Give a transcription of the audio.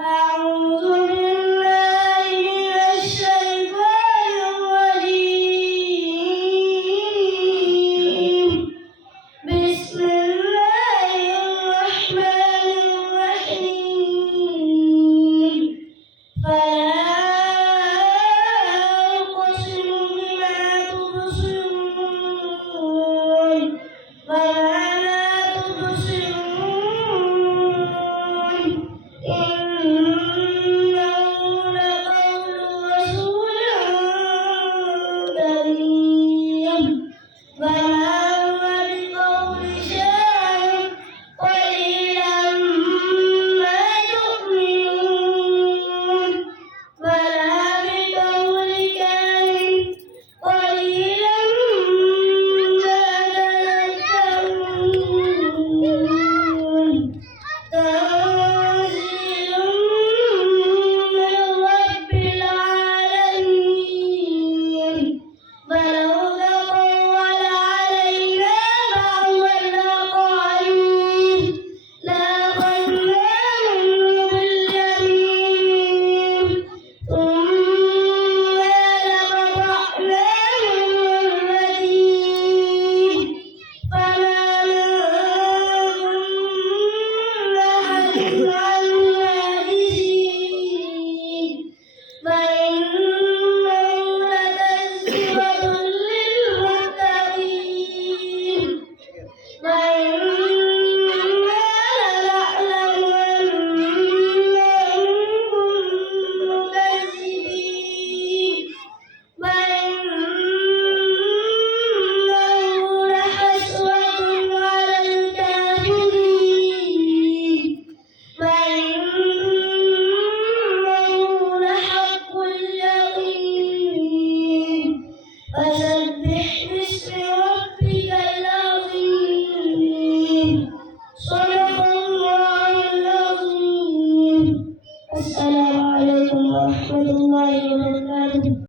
أعوذ بالله من الشيطان الرجيم. بسم الله الرحمن الرحيم. فلا أقسم بما تبصرون وما لا تبصرون إنه لقول رسول كريم وما هو بقول شاعر قليلا ما تؤمنون ولا بقول كاهن قليلا ما تذكرون تنزيل من رب العالمين ولو تقول علينا بعض الأقاويل لأخذنا منه باليمين ثم لقطعنا منه الوتين فما منكم أحد عنه حاجزين وإنه لتذكرة للمتقين وإنا لنعلم أن منكم مكذبين وإنه لحسرة على الكافرين وإنه لحق اليقين فسبح باسم ربك العظيم. صدق الله العظيم. السلام عليكم ورحمة الله وبركاته.